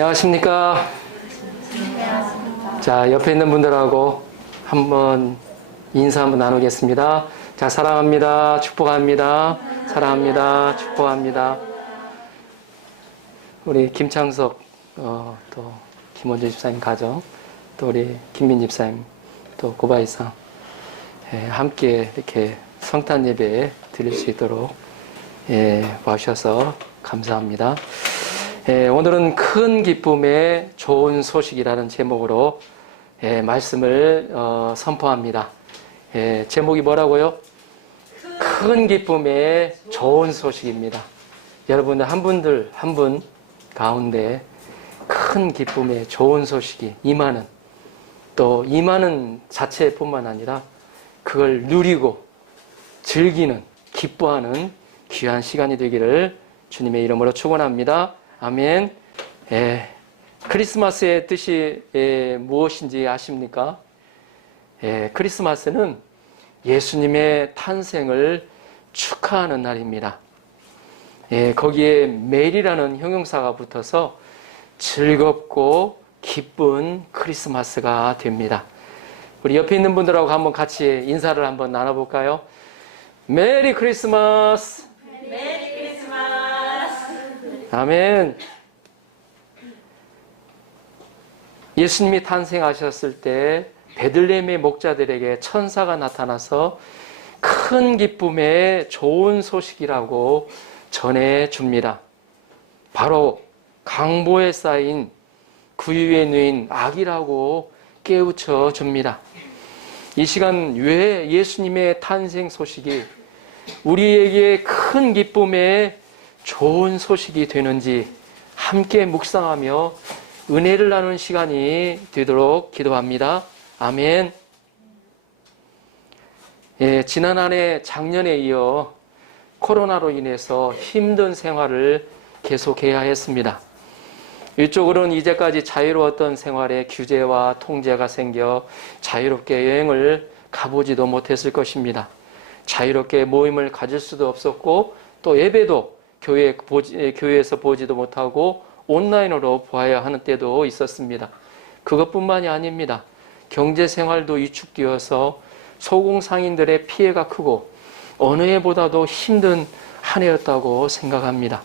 안녕하십니까? 자, 옆에 있는 분들하고 한번 인사 한번 나누겠습니다. 자, 사랑합니다. 축복합니다. 사랑합니다. 축복합니다. 우리 김창석, 또 김원재 집사님 가정, 또 우리 김민 집사님, 또 고바이상, 함께 이렇게 성탄 예배 드릴 수 있도록 와주셔서 감사합니다. 오늘은 큰 기쁨의 좋은 소식이라는 제목으로 말씀을 선포합니다. 제목이 뭐라고요? 큰 기쁨의 좋은 소식입니다. 여러분들 한 분 가운데 큰 기쁨의 좋은 소식이 임하는, 또 임하는 자체뿐만 아니라 그걸 누리고 즐기는, 기뻐하는 귀한 시간이 되기를 주님의 이름으로 축원합니다. 아멘. 크리스마스의 뜻이 무엇인지 아십니까? 크리스마스는 예수님의 탄생을 축하하는 날입니다. 거기에 메리라는 형용사가 붙어서 즐겁고 기쁜 크리스마스가 됩니다. 우리 옆에 있는 분들하고 한번 같이 인사를 한번 나눠볼까요? 메리 크리스마스! 메리 크리스마스! 아멘. 예수님이 탄생하셨을 때 베들레헴의 목자들에게 천사가 나타나서 큰 기쁨의 좋은 소식이라고 전해줍니다. 바로 강보에 쌓인 구유에 누인 아기라고 깨우쳐 줍니다. 이 시간 왜 예수님의 탄생 소식이 우리에게 큰 기쁨의 좋은 소식이 되는지 함께 묵상하며 은혜를 나누는 시간이 되도록 기도합니다. 아멘. 지난 한 해 작년에 이어 코로나로 인해서 힘든 생활을 계속해야 했습니다. 이쪽으로는 이제까지 자유로웠던 생활에 규제와 통제가 생겨 자유롭게 여행을 가보지도 못했을 것입니다. 자유롭게 모임을 가질 수도 없었고, 또 예배도 교회에서 보지도 못하고 온라인으로 보아야 하는 때도 있었습니다. 그것뿐만이 아닙니다. 경제생활도 위축되어서 소공상인들의 피해가 크고 어느 해보다도 힘든 한 해였다고 생각합니다.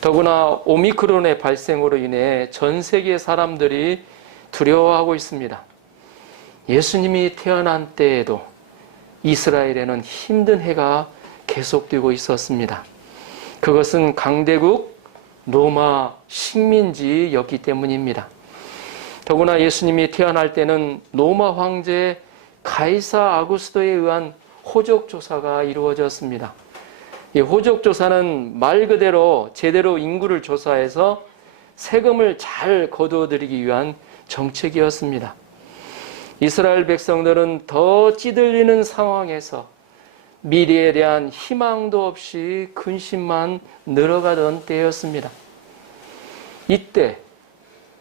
더구나 오미크론의 발생으로 인해 전 세계 사람들이 두려워하고 있습니다. 예수님이 태어난 때에도 이스라엘에는 힘든 해가 계속되고 있었습니다. 그것은 강대국 로마 식민지였기 때문입니다. 더구나 예수님이 태어날 때는 로마 황제 가이사 아구스토에 의한 호적조사가 이루어졌습니다. 이 호적조사는 말 그대로 제대로 인구를 조사해서 세금을 잘 거두어들이기 위한 정책이었습니다. 이스라엘 백성들은 더 찌들리는 상황에서 미래에 대한 희망도 없이 근심만 늘어가던 때였습니다. 이때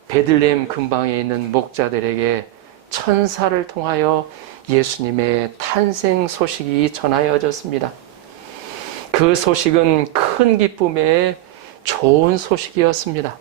베들레헴 근방에 있는 목자들에게 천사를 통하여 예수님의 탄생 소식이 전하여졌습니다. 그 소식은 큰 기쁨의 좋은 소식이었습니다.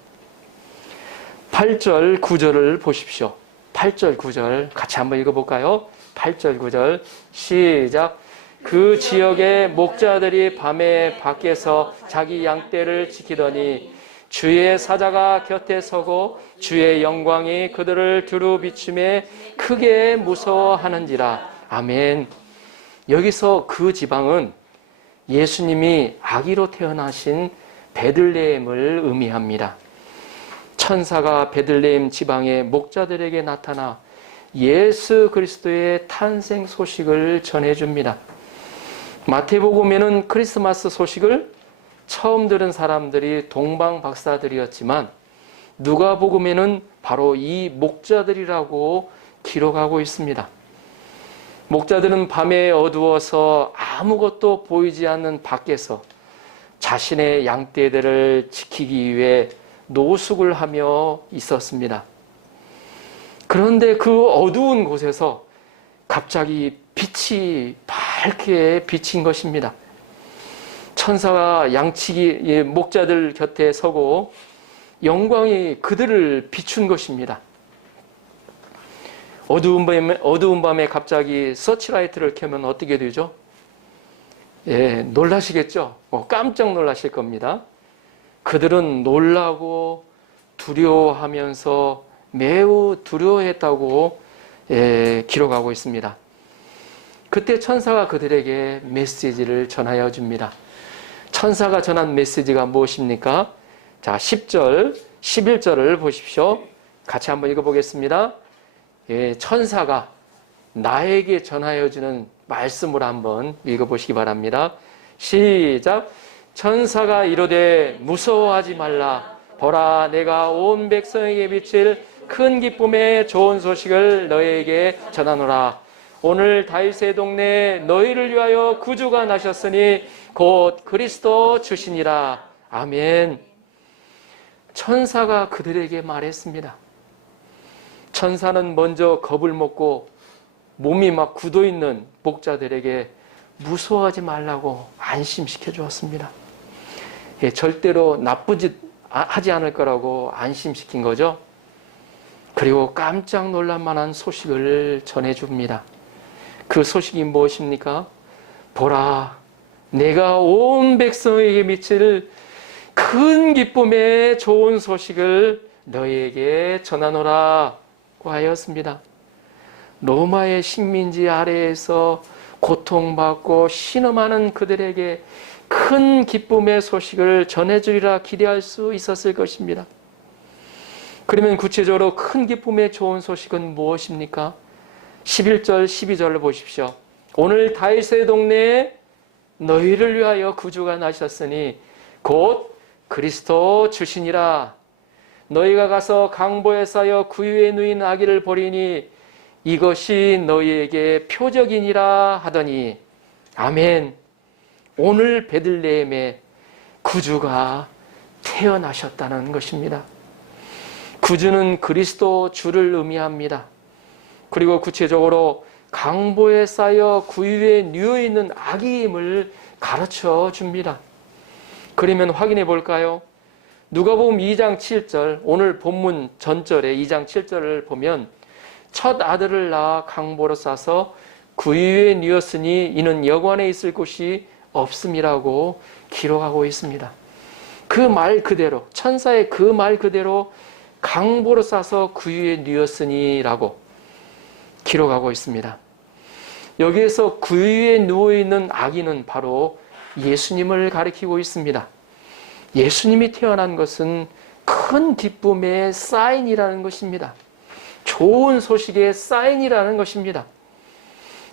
8절, 9절을 보십시오. 8절, 9절 같이 한번 읽어볼까요? 8절, 9절 시작. 그 지역의 목자들이 밤에 밖에서 자기 양떼를 지키더니 주의 사자가 곁에 서고 주의 영광이 그들을 두루 비추매 크게 무서워하는지라. 아멘. 여기서 그 지방은 예수님이 아기로 태어나신 베들레헴을 의미합니다. 천사가 베들레헴 지방의 목자들에게 나타나 예수 그리스도의 탄생 소식을 전해줍니다. 마태복음에는 크리스마스 소식을 처음 들은 사람들이 동방박사들이었지만 누가복음에는 바로 이 목자들이라고 기록하고 있습니다. 목자들은 밤에 어두워서 아무것도 보이지 않는 밖에서 자신의 양떼들을 지키기 위해 노숙을 하며 있었습니다. 그런데 그 어두운 곳에서 갑자기 빛이 밝게 비친 것입니다. 천사가 목자들 곁에 서고 영광이 그들을 비춘 것입니다. 어두운 밤에 갑자기 서치라이트를 켜면 어떻게 되죠? 예, 놀라시겠죠? 깜짝 놀라실 겁니다. 그들은 놀라고 두려워하면서 매우 두려워했다고 기록하고 있습니다. 그때 천사가 그들에게 메시지를 전하여 줍니다. 천사가 전한 메시지가 무엇입니까? 자, 10절, 11절을 보십시오. 같이 한번 읽어보겠습니다. 천사가 나에게 전하여 주는 말씀을 한번 읽어보시기 바랍니다. 시작. 천사가 이르되 무서워하지 말라. 보라, 내가 온 백성에게 비칠 큰 기쁨의 좋은 소식을 너희에게 전하노라. 오늘 다윗의 동네에 너희를 위하여 구주가 나셨으니 곧 그리스도 주시니라. 아멘. 천사가 그들에게 말했습니다. 천사는 먼저 겁을 먹고 몸이 막 굳어있는 목자들에게 무서워하지 말라고 안심시켜 주었습니다. 절대로 나쁜 짓 하지 않을 거라고 안심시킨 거죠. 그리고 깜짝 놀랄 만한 소식을 전해줍니다. 그 소식이 무엇입니까? 보라, 내가 온 백성에게 미칠 큰 기쁨의 좋은 소식을 너희에게 전하노라 고 하였습니다. 로마의 식민지 아래에서 고통받고 신음하는 그들에게 큰 기쁨의 소식을 전해주리라 기대할 수 있었을 것입니다. 그러면 구체적으로 큰 기쁨의 좋은 소식은 무엇입니까? 11절, 12절을 보십시오. 오늘 다윗의 동네에 너희를 위하여 구주가 나셨으니 곧 그리스도 주시니라. 너희가 가서 강보에 쌓여 구유에 누인 아기를 보리니 이것이 너희에게 표적이니라 하더니 아멘. 오늘 베들레헴에 구주가 태어나셨다는 것입니다. 구주는 그리스도 주를 의미합니다. 그리고 구체적으로 강보에 쌓여 구유에 누워있는 아기임을 가르쳐 줍니다. 그러면 확인해 볼까요? 누가복음 2장 7절, 오늘 본문 전절에 2장 7절을 보면 첫 아들을 낳아 강보로 싸서 구유에 누웠으니 이는 여관에 있을 곳이 없음이라고 기록하고 있습니다. 그 말 그대로, 천사의 그 말 그대로 강보로 싸서 구유에 누웠으니라고 기록하고 있습니다. 여기에서 구유에 누워있는 아기는 바로 예수님을 가리키고 있습니다. 예수님이 태어난 것은 큰 기쁨의 사인이라는 것입니다. 좋은 소식의 사인이라는 것입니다.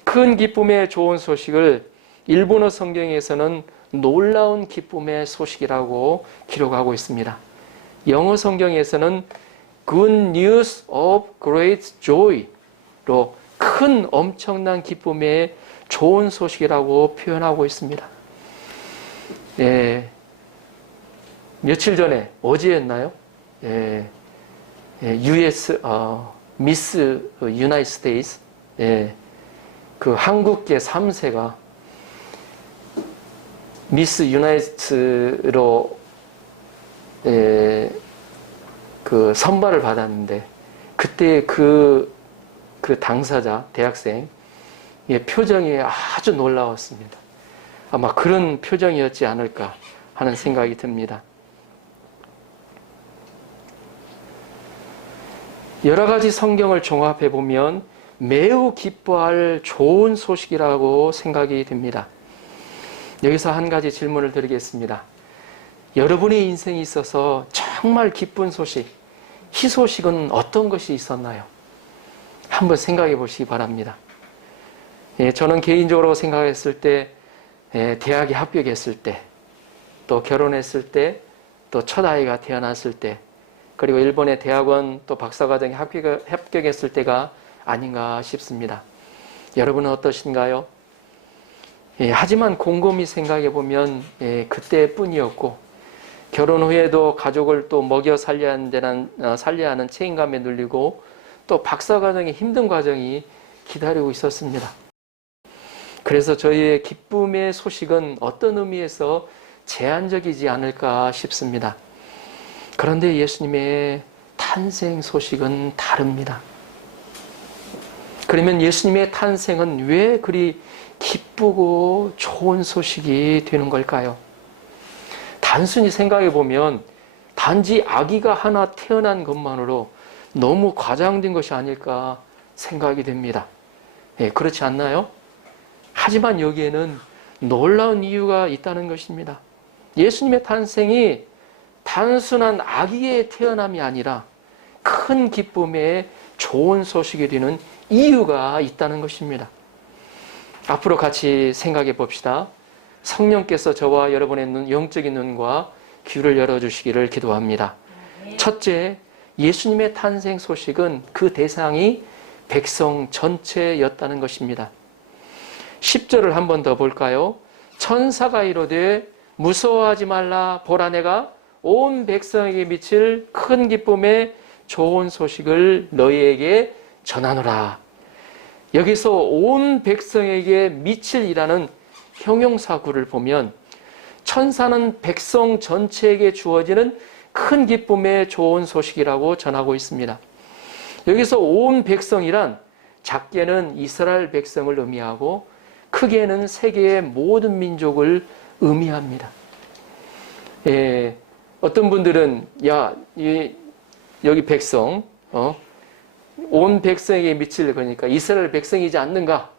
큰 기쁨의 좋은 소식을 일본어 성경에서는 놀라운 기쁨의 소식이라고 기록하고 있습니다. 영어 성경에서는 Good News of Great Joy로 큰 엄청난 기쁨의 좋은 소식이라고 표현하고 있습니다. 며칠 전에 어제였나요? US 미스 유나이티드 스테이츠 그 한국계 3세가 미스 유나이티드로 그 선발을 받았는데 그때 그 당사자 대학생 표정이 아주 놀라웠습니다. 아마 그런 표정이었지 않을까 하는 생각이 듭니다. 여러 가지 성경을 종합해 보면 매우 기뻐할 좋은 소식이라고 생각이 듭니다. 여기서 한 가지 질문을 드리겠습니다. 여러분의 인생에 있어서 정말 기쁜 소식, 희소식은 어떤 것이 있었나요? 한번 생각해 보시기 바랍니다. 저는 개인적으로 생각했을 때 대학에 합격했을 때, 또 결혼했을 때, 또 첫 아이가 태어났을 때, 그리고 일본의 대학원 또 박사과정에 합격했을 때가 아닌가 싶습니다. 여러분은 어떠신가요? 하지만 곰곰이 생각해 보면 그때뿐이었고 결혼 후에도 가족을 또 먹여 살려야 하는 책임감에 눌리고 또 박사과정의 힘든 과정이 기다리고 있었습니다. 그래서 저희의 기쁨의 소식은 어떤 의미에서 제한적이지 않을까 싶습니다. 그런데 예수님의 탄생 소식은 다릅니다. 그러면 예수님의 탄생은 왜 그리 기쁘고 좋은 소식이 되는 걸까요? 단순히 생각해 보면 단지 아기가 하나 태어난 것만으로 너무 과장된 것이 아닐까 생각이 됩니다. 예, 그렇지 않나요? 하지만 여기에는 놀라운 이유가 있다는 것입니다. 예수님의 탄생이 단순한 아기의 태어남이 아니라 큰 기쁨의 좋은 소식이 되는 이유가 있다는 것입니다. 앞으로 같이 생각해 봅시다. 성령께서 저와 여러분의 영적인 눈과 귀를 열어주시기를 기도합니다. 첫째, 예수님의 탄생 소식은 그 대상이 백성 전체였다는 것입니다. 10절을 한 번 더 볼까요? 천사가 이르되 무서워하지 말라. 보라, 내가 온 백성에게 미칠 큰 기쁨의 좋은 소식을 너희에게 전하노라. 여기서 온 백성에게 미칠이라는 형용사구를 보면 천사는 백성 전체에게 주어지는 큰 기쁨의 좋은 소식이라고 전하고 있습니다. 여기서 온 백성이란 작게는 이스라엘 백성을 의미하고 크게는 세계의 모든 민족을 의미합니다. 예, 어떤 분들은 여기 백성, 온 백성에게 미칠 거니까 이스라엘 백성이지 않는가?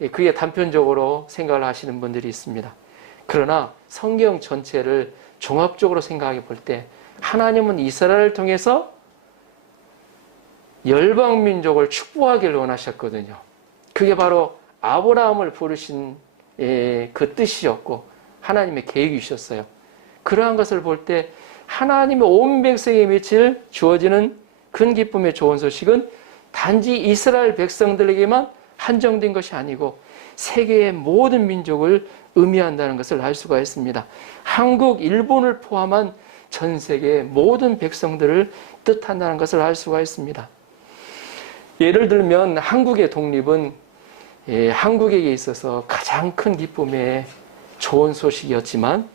예, 그게 단편적으로 생각을 하시는 분들이 있습니다. 그러나 성경 전체를 종합적으로 생각해 볼 때 하나님은 이스라엘을 통해서 열방 민족을 축복하기를 원하셨거든요. 그게 바로 아브라함을 부르신 그 뜻이었고 하나님의 계획이셨어요. 그러한 것을 볼 때 하나님의 온 백성에 미칠 주어지는 큰 기쁨의 좋은 소식은 단지 이스라엘 백성들에게만 한정된 것이 아니고 세계의 모든 민족을 의미한다는 것을 알 수가 있습니다. 한국, 일본을 포함한 전 세계의 모든 백성들을 뜻한다는 것을 알 수가 있습니다. 예를 들면 한국의 독립은 한국에게 있어서 가장 큰 기쁨의 좋은 소식이었지만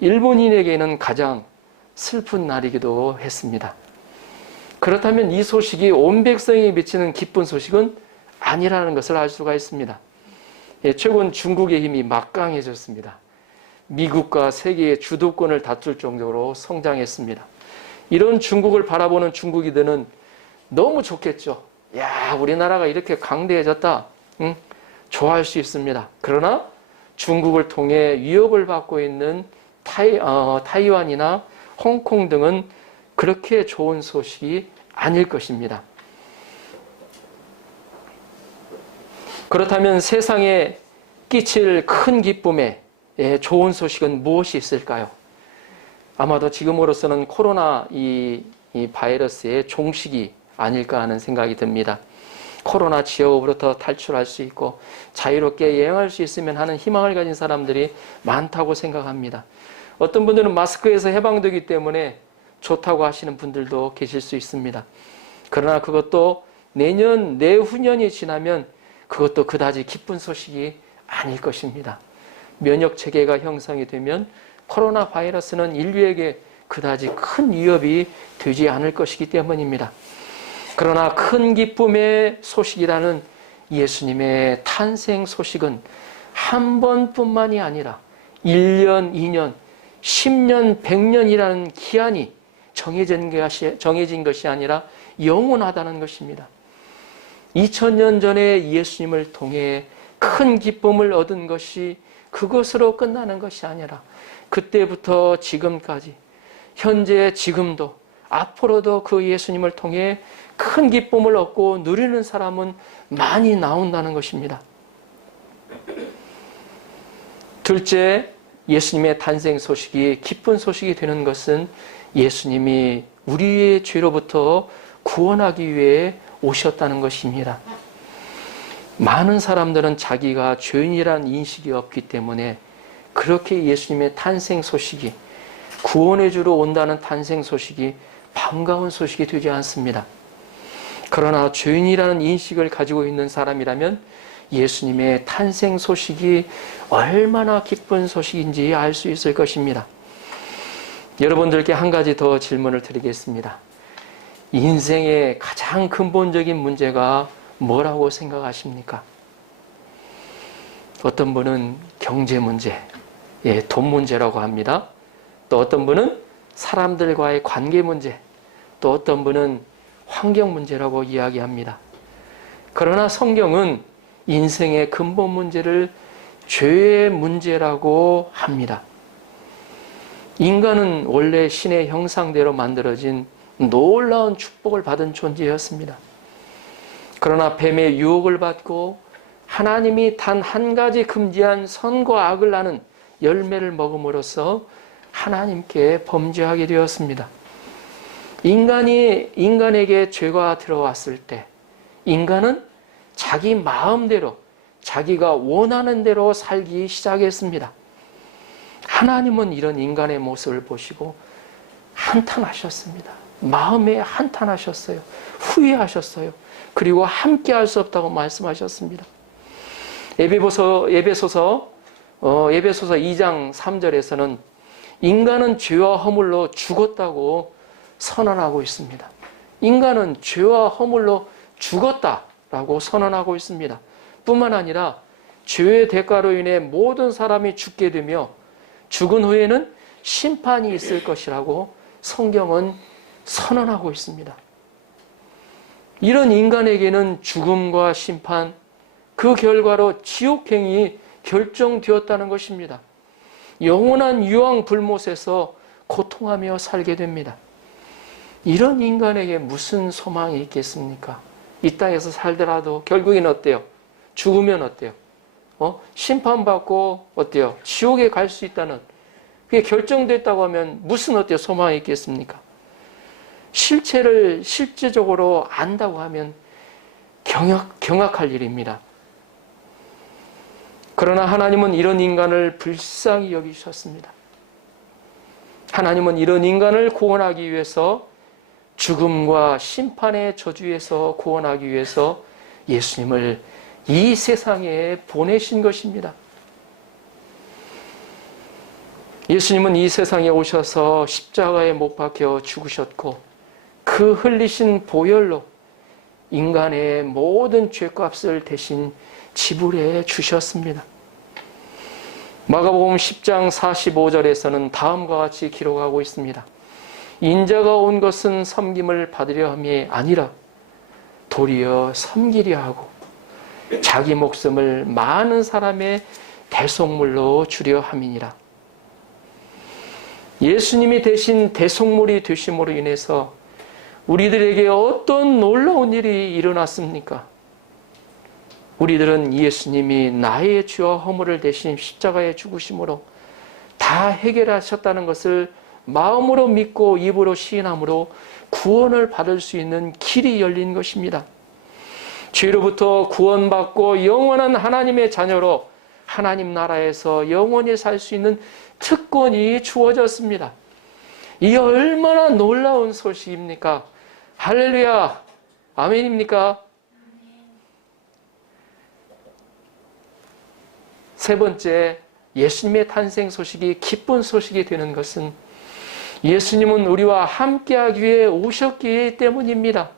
일본인에게는 가장 슬픈 날이기도 했습니다. 그렇다면 이 소식이 온 백성에게 미치는 기쁜 소식은 아니라는 것을 알 수가 있습니다. 최근 중국의 힘이 막강해졌습니다. 미국과 세계의 주도권을 다툴 정도로 성장했습니다. 이런 중국을 바라보는 중국인들은 너무 좋겠죠. 야, 우리나라가 이렇게 강대해졌다. 응? 좋아할 수 있습니다. 그러나 중국을 통해 위협을 받고 있는 타이완이나 홍콩 등은 그렇게 좋은 소식이 아닐 것입니다. 그렇다면 세상에 끼칠 큰 기쁨의 좋은 소식은 무엇이 있을까요? 아마도 지금으로서는 코로나 이 바이러스의 종식이 아닐까 하는 생각이 듭니다. 코로나 지역으로부터 탈출할 수 있고 자유롭게 여행할 수 있으면 하는 희망을 가진 사람들이 많다고 생각합니다. 어떤 분들은 마스크에서 해방되기 때문에 좋다고 하시는 분들도 계실 수 있습니다. 그러나 그것도 내년, 내후년이 지나면 그것도 그다지 기쁜 소식이 아닐 것입니다. 면역 체계가 형성이 되면 코로나 바이러스는 인류에게 그다지 큰 위협이 되지 않을 것이기 때문입니다. 그러나 큰 기쁨의 소식이라는 예수님의 탄생 소식은 한 번뿐만이 아니라 1년, 2년, 10년, 100년이라는 기한이 정해진 것이 아니라 영원하다는 것입니다. 2000년 전에 예수님을 통해 큰 기쁨을 얻은 것이 그것으로 끝나는 것이 아니라 그때부터 지금까지 현재 지금도 앞으로도 그 예수님을 통해 큰 기쁨을 얻고 누리는 사람은 많이 나온다는 것입니다. 둘째, 예수님의 탄생 소식이 기쁜 소식이 되는 것은 예수님이 우리의 죄로부터 구원하기 위해 오셨다는 것입니다. 많은 사람들은 자기가 죄인이라는 인식이 없기 때문에 그렇게 예수님의 탄생 소식이 구원의 주로 온다는 탄생 소식이 반가운 소식이 되지 않습니다. 그러나 죄인이라는 인식을 가지고 있는 사람이라면 예수님의 탄생 소식이 얼마나 기쁜 소식인지 알 수 있을 것입니다. 1년, 2년, 10년, 100년 이라는 기한이 정해진 것이 아니라 그때부터 지금까지 현재 지금도 앞으로도 그 예수님을 통해 큰 기쁨을 얻는 사람은 많이 나온다는 것입니다. 여러분들께 한 가지 더 질문을 드리겠습니다. 인생의 가장 근본적인 문제가 뭐라고 생각하십니까? 어떤 분은 경제 문제, 돈 문제라고 합니다. 또 어떤 분은 사람들과의 관계 문제, 또 어떤 분은 환경 문제라고 이야기합니다. 그러나 성경은 인생의 근본 문제를 죄의 문제라고 합니다. 인간은 원래 신의 형상대로 만들어진 놀라운 축복을 받은 존재였습니다. 그러나 뱀의 유혹을 받고 하나님이 단 한 가지 금지한 선과 악을 나는 열매를 먹음으로써 하나님께 범죄하게 되었습니다. 인간에게 죄가 들어왔을 때 인간은 자기 마음대로 자기가 원하는 대로 살기 시작했습니다. 하나님은 이런 인간의 모습을 보시고 한탄하셨습니다. 마음에 한탄하셨어요. 후회하셨어요. 그리고 함께 할 수 없다고 말씀하셨습니다. 에베소서 2장 3절에서는 인간은 죄와 허물로 죽었다고 선언하고 있습니다. 인간은 죄와 허물로 죽었다라고 선언하고 있습니다. 뿐만 아니라 죄의 대가로 인해 모든 사람이 죽게 되며 죽은 후에는 심판이 있을 것이라고 성경은 선언하고 있습니다. 이런 인간에게는 죽음과 심판, 그 결과로 지옥행이 결정되었다는 것입니다. 영원한 유황불못에서 고통하며 살게 됩니다. 이런 인간에게 무슨 소망이 있겠습니까? 이 땅에서 살더라도 결국엔 어때요? 죽으면 어때요? 심판받고 어때요? 지옥에 갈 수 있다는, 그게 결정됐다고 하면 무슨 어때요? 소망이 있겠습니까? 실체를 실제적으로 안다고 하면 경악할 일입니다. 그러나 하나님은 이런 인간을 불쌍히 여기셨습니다. 하나님은 이런 인간을 구원하기 위해서, 죽음과 심판의 저주에서 구원하기 위해서 예수님을 이 세상에 보내신 것입니다. 예수님은 이 세상에 오셔서 십자가에 못 박혀 죽으셨고, 그 흘리신 보혈로 인간의 모든 죄값을 대신 지불해 주셨습니다. 마가복음 10장 45절에서는 다음과 같이 기록하고 있습니다. 인자가 온 것은 섬김을 받으려 함이 아니라 도리어 섬기려 하고 자기 목숨을 많은 사람의 대속물로 주려 함이니라. 예수님이 대신 대속물이 되심으로 인해서 우리들에게 어떤 놀라운 일이 일어났습니까? 우리들은 예수님이 나의 죄와 허물을 대신 십자가에 죽으심으로 다 해결하셨다는 것을 마음으로 믿고 입으로 시인함으로 구원을 받을 수 있는 길이 열린 것입니다. 죄로부터 구원받고 영원한 하나님의 자녀로 하나님 나라에서 영원히 살 수 있는 특권이 주어졌습니다. 이 얼마나 놀라운 소식입니까? 할렐루야! 아멘입니까? 세 번째, 예수님의 탄생 소식이 기쁜 소식이 되는 것은 예수님은 우리와 함께하기 위해 오셨기 때문입니다.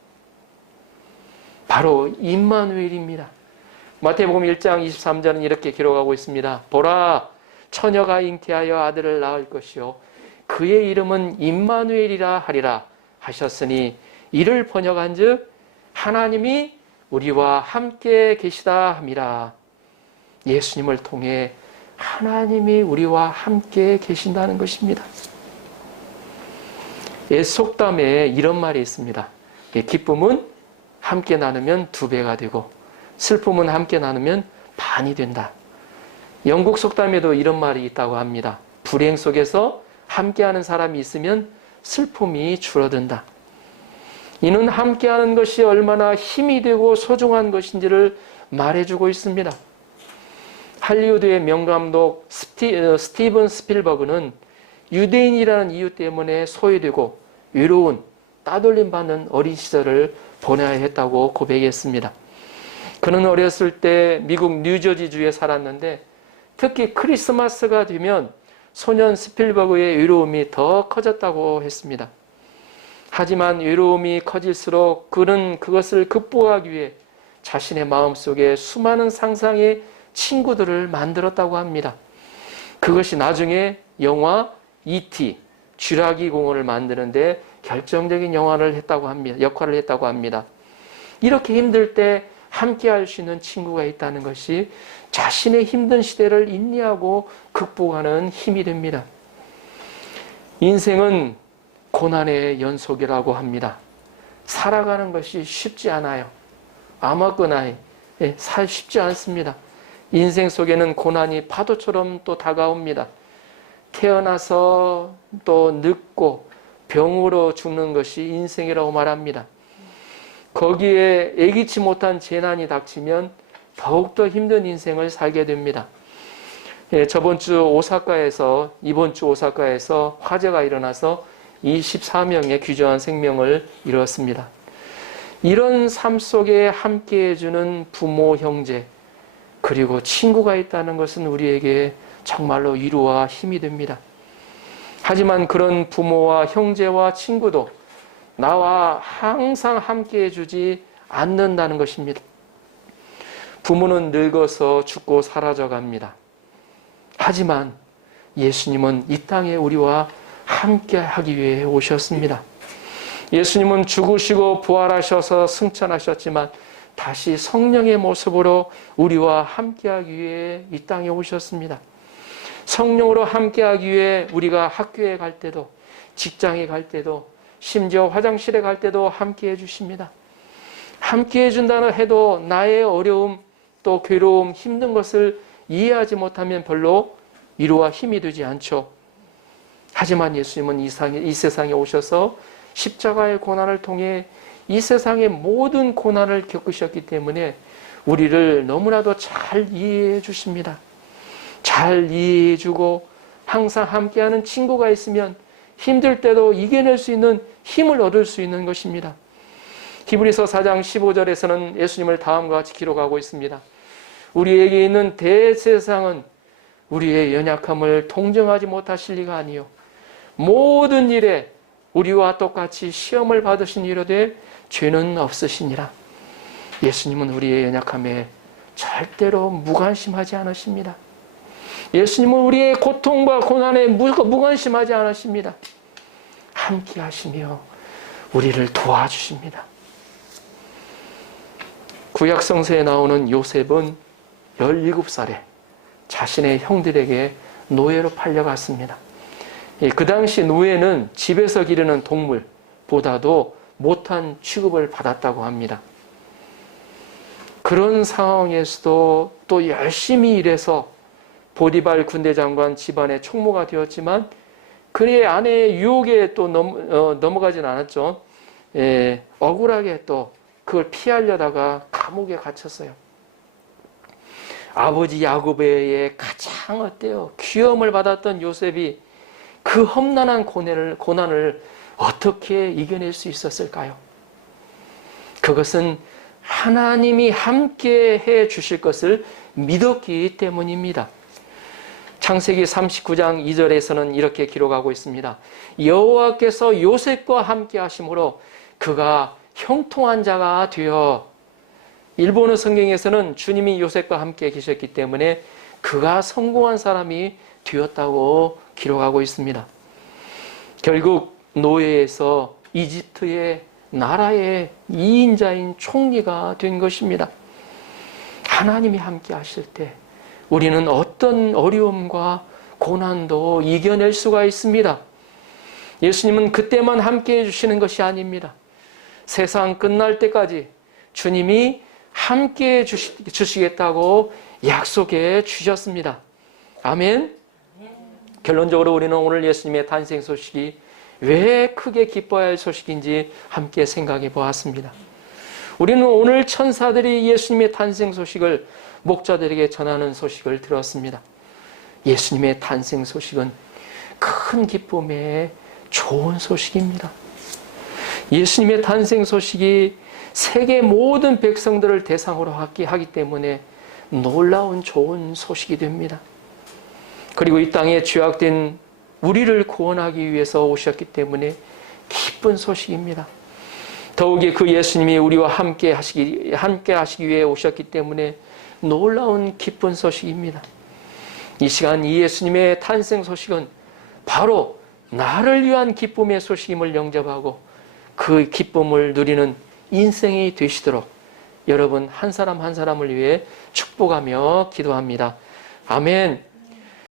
바로 임마누엘입니다. 마태복음 1장 23절은 이렇게 기록하고 있습니다. 보라, 처녀가 잉태하여 아들을 낳을 것이요 그의 이름은 임마누엘이라 하리라 하셨으니, 이를 번역한즉 하나님이 우리와 함께 계시다 함이라. 예수님을 통해 하나님이 우리와 함께 계신다는 것입니다. 속담에 이런 말이 있습니다. 기쁨은 함께 나누면 2배가 되고 슬픔은 함께 나누면 반이 된다. 영국 속담에도 이런 말이 있다고 합니다. 불행 속에서 함께하는 사람이 있으면 슬픔이 줄어든다. 이는 함께하는 것이 얼마나 힘이 되고 소중한 것인지를 말해주고 있습니다. 할리우드의 명감독 스티븐 스필버그는 유대인이라는 이유 때문에 소외되고 외로운 따돌림 받는 어린 시절을 보내야 했다고 고백했습니다. 그는 어렸을 때 미국 뉴저지주에 살았는데 특히 크리스마스가 되면 소년 스필버그의 외로움이 더 커졌다고 했습니다. 하지만 외로움이 커질수록 그는 그것을 극복하기 위해 자신의 마음속에 수많은 상상의 친구들을 만들었다고 합니다. 그것이 나중에 영화 E.T. 쥐라기 공원을 만드는데 결정적인 역할을 했다고 합니다. 이렇게 힘들 때 함께 할 수 있는 친구가 있다는 것이 자신의 힘든 시대를 인내하고 극복하는 힘이 됩니다. 인생은 고난의 연속이라고 합니다. 살아가는 것이 쉽지 않아요. 아무거나 쉽지 않습니다. 인생 속에는 고난이 파도처럼 또 다가옵니다. 태어나서 또 늙고 병으로 죽는 것이 인생이라고 말합니다. 거기에 예기치 못한 재난이 닥치면 더욱더 힘든 인생을 살게 됩니다. 이번 주 오사카에서 화재가 일어나서 24명의 귀중한 생명을 잃었습니다. 이런 삶 속에 함께 해주는 부모, 형제, 그리고 친구가 있다는 것은 우리에게 정말로 위로와 힘이 됩니다. 하지만 그런 부모와 형제와 친구도 나와 항상 함께 해주지 않는다는 것입니다. 부모는 늙어서 죽고 사라져 갑니다. 하지만 예수님은 이 땅에 우리와 함께 하기 위해 오셨습니다. 예수님은 죽으시고 부활하셔서 승천하셨지만 다시 성령의 모습으로 우리와 함께하기 위해 이 땅에 오셨습니다. 성령으로 함께하기 위해 우리가 학교에 갈 때도, 직장에 갈 때도, 심지어 화장실에 갈 때도 함께해 주십니다. 함께해 준다고 해도 나의 어려움, 또 괴로움, 힘든 것을 이해하지 못하면 별로 위로와 힘이 되지 않죠. 하지만 예수님은 이 세상에 오셔서 십자가의 고난을 통해 이 세상의 모든 고난을 겪으셨기 때문에 우리를 너무나도 잘 이해해 주십니다. 잘 이해해 주고 항상 함께하는 친구가 있으면 힘들 때도 이겨낼 수 있는 힘을 얻을 수 있는 것입니다. 히브리서 4장 15절에서는 예수님을 다음과 같이 기록하고 있습니다. 우리에게 있는 대세상은 우리의 연약함을 동정하지 못하실 리가 아니요 모든 일에 우리와 똑같이 시험을 받으신 이로되 죄는 없으시니라. 예수님은 우리의 연약함에 절대로 무관심하지 않으십니다. 예수님은 우리의 고통과 고난에 무관심하지 않으십니다. 함께 하시며 우리를 도와주십니다. 구약 성서에 나오는 요셉은 17살에 자신의 형들에게 노예로 팔려갔습니다. 그 당시 노예는 집에서 기르는 동물보다도 못한 취급을 받았다고 합니다. 그런 상황에서도 또 열심히 일해서 보디발 군대장관 집안의 총무가 되었지만 그의 아내의 유혹에 또 넘어가진 않았죠. 억울하게 또 그걸 피하려다가 감옥에 갇혔어요. 아버지 야곱의 가장 귀염을 받았던 요셉이 그 험난한 고난을 어떻게 이겨낼 수 있었을까요? 그것은 하나님이 함께 해 주실 것을 믿었기 때문입니다. 창세기 39장 2절에서는 이렇게 기록하고 있습니다. 여호와께서 요셉과 함께 하심으로 그가 형통한 자가 되어, 일본어 성경에서는 주님이 요셉과 함께 계셨기 때문에 그가 성공한 사람이 되었다고 기록하고 있습니다. 결국 노예에서 이집트의 나라의 2인자인 총리가 된 것입니다. 하나님이 함께 하실 때 우리는 어떤 어려움과 고난도 이겨낼 수가 있습니다. 예수님은 그때만 함께 해주시는 것이 아닙니다. 세상 끝날 때까지 주님이 함께 해주시겠다고 약속해 주셨습니다. 아멘. 결론적으로 우리는 오늘 예수님의 탄생 소식이 왜 크게 기뻐해야 할 소식인지 함께 생각해 보았습니다. 우리는 오늘 천사들이 예수님의 탄생 소식을 목자들에게 전하는 소식을 들었습니다. 예수님의 탄생 소식은 큰 기쁨의 좋은 소식입니다. 예수님의 탄생 소식이 세계 모든 백성들을 대상으로 하기 때문에 놀라운 좋은 소식이 됩니다. 그리고 이 땅에 죄악된 우리를 구원하기 위해서 오셨기 때문에 기쁜 소식입니다. 더욱이 그 예수님이 우리와 함께 하시기 위해 오셨기 때문에 놀라운 기쁜 소식입니다. 이 시간 이 예수님의 탄생 소식은 바로 나를 위한 기쁨의 소식임을 영접하고 그 기쁨을 누리는 인생이 되시도록 여러분 한 사람 한 사람을 위해 축복하며 기도합니다. 아멘.